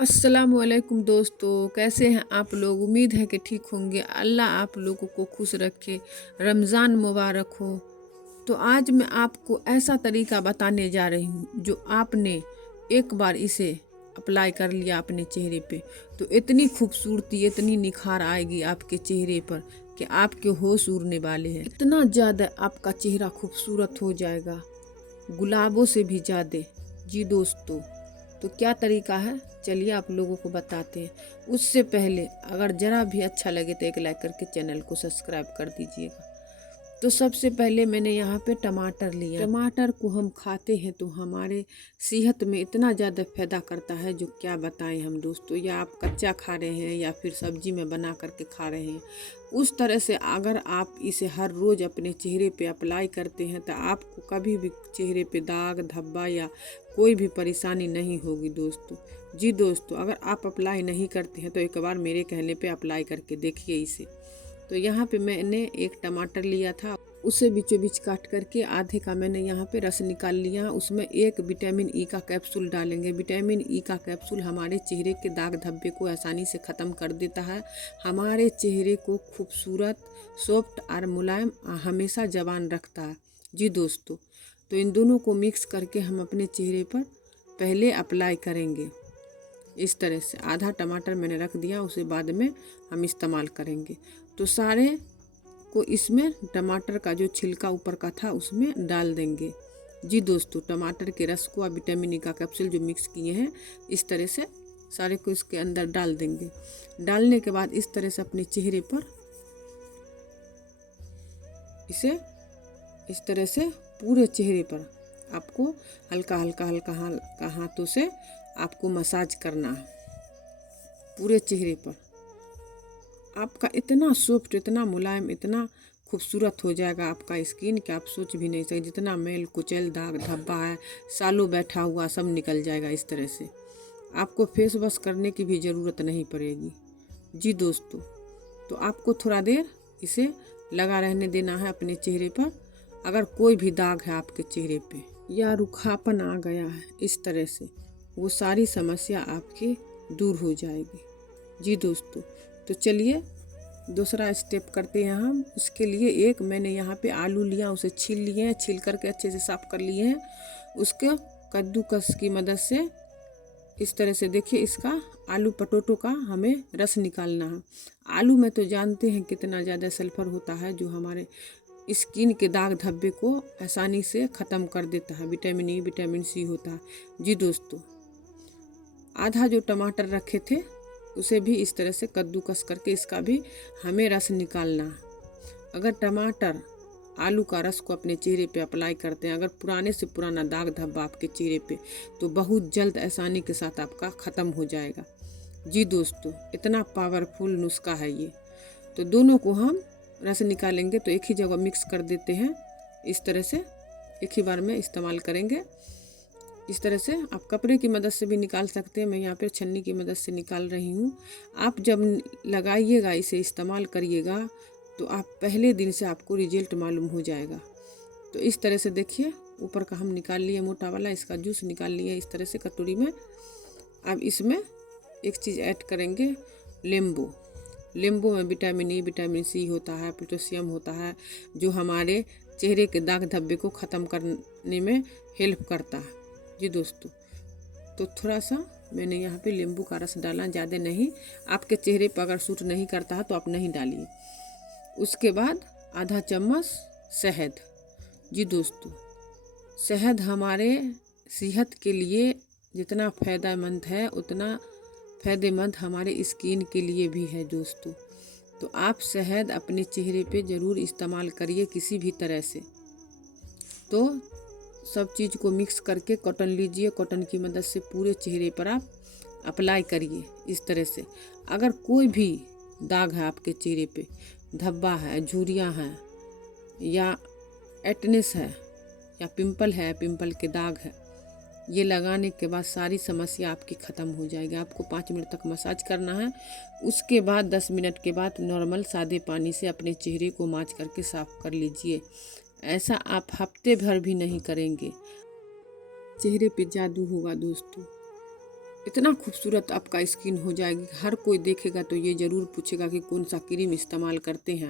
अस्सलामुअलैकुम दोस्तों, कैसे हैं आप लोग। उम्मीद है कि ठीक होंगे। अल्लाह आप लोगों को खुश रखे। रमज़ान मुबारक हो। तो आज मैं आपको ऐसा तरीका बताने जा रही हूँ जो आपने एक बार इसे अप्लाई कर लिया अपने चेहरे पे तो इतनी खूबसूरती, इतनी निखार आएगी आपके चेहरे पर कि आपके होश उड़ने वाले हैं। इतना ज़्यादा आपका चेहरा खूबसूरत हो जाएगा, गुलाबों से भी ज़्यादा। जी दोस्तों, तो क्या तरीका है, चलिए आप लोगों को बताते हैं। उससे पहले अगर ज़रा भी अच्छा लगे तो एक लाइक करके चैनल को सब्सक्राइब कर दीजिएगा। तो सबसे पहले मैंने यहाँ पे टमाटर लिया। टमाटर को हम खाते हैं तो हमारे सेहत में इतना ज़्यादा फायदा करता है जो क्या बताएं हम दोस्तों। या आप कच्चा खा रहे हैं या फिर सब्जी में बना करके खा रहे हैं, उस तरह से अगर आप इसे हर रोज़ अपने चेहरे पे अप्लाई करते हैं तो आपको कभी भी चेहरे पे दाग धब्बा या कोई भी परेशानी नहीं होगी दोस्तों। जी दोस्तों, अगर आप अप्लाई नहीं करते हैं तो एक बार मेरे कहने पे अप्लाई करके देखिए इसे। तो यहाँ पे मैंने एक टमाटर लिया था, उसे बीचों बीच काट करके आधे का मैंने यहाँ पे रस निकाल लिया। उसमें एक विटामिन ई का कैप्सूल डालेंगे। विटामिन ई का कैप्सूल हमारे चेहरे के दाग धब्बे को आसानी से ख़त्म कर देता है, हमारे चेहरे को खूबसूरत, सॉफ्ट और मुलायम हमेशा जवान रखता है। जी दोस्तों, तो इन दोनों को मिक्स करके हम अपने चेहरे पर पहले अप्लाई करेंगे। इस तरह से आधा टमाटर मैंने रख दिया, उसे बाद में हम इस्तेमाल करेंगे। तो सारे को इसमें टमाटर का जो छिलका ऊपर का था उसमें डाल देंगे। जी दोस्तों, टमाटर के रस को और विटामिन ई का कैप्सूल जो मिक्स किए हैं इस तरह से सारे को इसके अंदर डाल देंगे। डालने के बाद इस तरह से अपने चेहरे पर इसे इस तरह से पूरे चेहरे पर आपको हल्का हल्का हल्का हल्का हाथों से आपको मसाज करना है पूरे चेहरे पर। आपका इतना सॉफ्ट, इतना मुलायम, इतना खूबसूरत हो जाएगा आपका स्किन कि आप सोच भी नहीं सकते। जितना मैल कुचैल दाग धब्बा है सालों बैठा हुआ सब निकल जाएगा इस तरह से। आपको फेस वॉश करने की भी ज़रूरत नहीं पड़ेगी। जी दोस्तों, तो आपको थोड़ा देर इसे लगा रहने देना है अपने चेहरे पर। अगर कोई भी दाग है आपके चेहरे पे या रूखापन आ गया है इस तरह से, वो सारी समस्या आपकी दूर हो जाएगी। जी दोस्तों, तो चलिए दूसरा स्टेप करते हैं हम। उसके लिए एक मैंने यहाँ पे आलू लिया, उसे छील लिए हैं, छील करके अच्छे से साफ कर लिए हैं। उसके कद्दूकस की मदद से इस तरह से देखिए, इसका आलू पटोटो का हमें रस निकालना है। आलू में तो जानते हैं कितना ज़्यादा सल्फर होता है जो हमारे स्किन के दाग धब्बे को आसानी से ख़त्म कर देता है। विटामिन ई, विटामिन सी होता है। जी दोस्तों, आधा जो टमाटर रखे थे उसे भी इस तरह से कद्दूकस करके इसका भी हमें रस निकालना है। अगर टमाटर आलू का रस को अपने चेहरे पे अप्लाई करते हैं, अगर पुराने से पुराना दाग धब्बा आपके चेहरे पे, तो बहुत जल्द आसानी के साथ आपका ख़त्म हो जाएगा। जी दोस्तों, इतना पावरफुल नुस्खा है ये। तो दोनों को हम रस निकालेंगे तो एक ही जगह मिक्स कर देते हैं। इस तरह से एक ही बार में इस्तेमाल करेंगे। इस तरह से आप कपड़े की मदद से भी निकाल सकते हैं, मैं यहाँ पे छन्नी की मदद से निकाल रही हूँ। आप जब लगाइएगा, इसे इस्तेमाल करिएगा, तो आप पहले दिन से आपको रिजल्ट मालूम हो जाएगा। तो इस तरह से देखिए, ऊपर का हम निकाल लिए मोटा वाला, इसका जूस निकाल लिए इस तरह से कटोरी में। अब इसमें एक चीज़ ऐड करेंगे, नींबू। नींबू में विटामिन ई, विटामिन सी होता है, पोटेशियम होता है, जो हमारे चेहरे के दाग धब्बे को ख़त्म करने में हेल्प करता है। जी दोस्तों, तो थोड़ा सा मैंने यहाँ पे नींबू का रस डाला, ज़्यादा नहीं। आपके चेहरे पर अगर सूट नहीं करता है तो आप नहीं डालिए। उसके बाद आधा चम्मच शहद। जी दोस्तों, शहद हमारे सेहत के लिए जितना फ़ायदेमंद है उतना फ़ायदेमंद हमारे स्किन के लिए भी है दोस्तों। तो आप शहद अपने चेहरे पे ज़रूर इस्तेमाल करिए किसी भी तरह से। तो सब चीज़ को मिक्स करके कॉटन लीजिए, कॉटन की मदद से पूरे चेहरे पर आप अप्लाई करिए इस तरह से। अगर कोई भी दाग है आपके चेहरे पे, धब्बा है, झुर्रियाँ हैं, या एक्नेस है, या पिंपल है, पिंपल के दाग है, ये लगाने के बाद सारी समस्या आपकी ख़त्म हो जाएगी। आपको 5 मिनट तक मसाज करना है। उसके बाद 10 मिनट के बाद नॉर्मल सादे पानी से अपने चेहरे को मांज करके साफ़ कर लीजिए। ऐसा आप हफ्ते भर भी नहीं करेंगे, चेहरे पे जादू होगा दोस्तों। इतना खूबसूरत आपका स्किन हो जाएगी, हर कोई देखेगा तो ये ज़रूर पूछेगा कि कौन सा क्रीम इस्तेमाल करते हैं।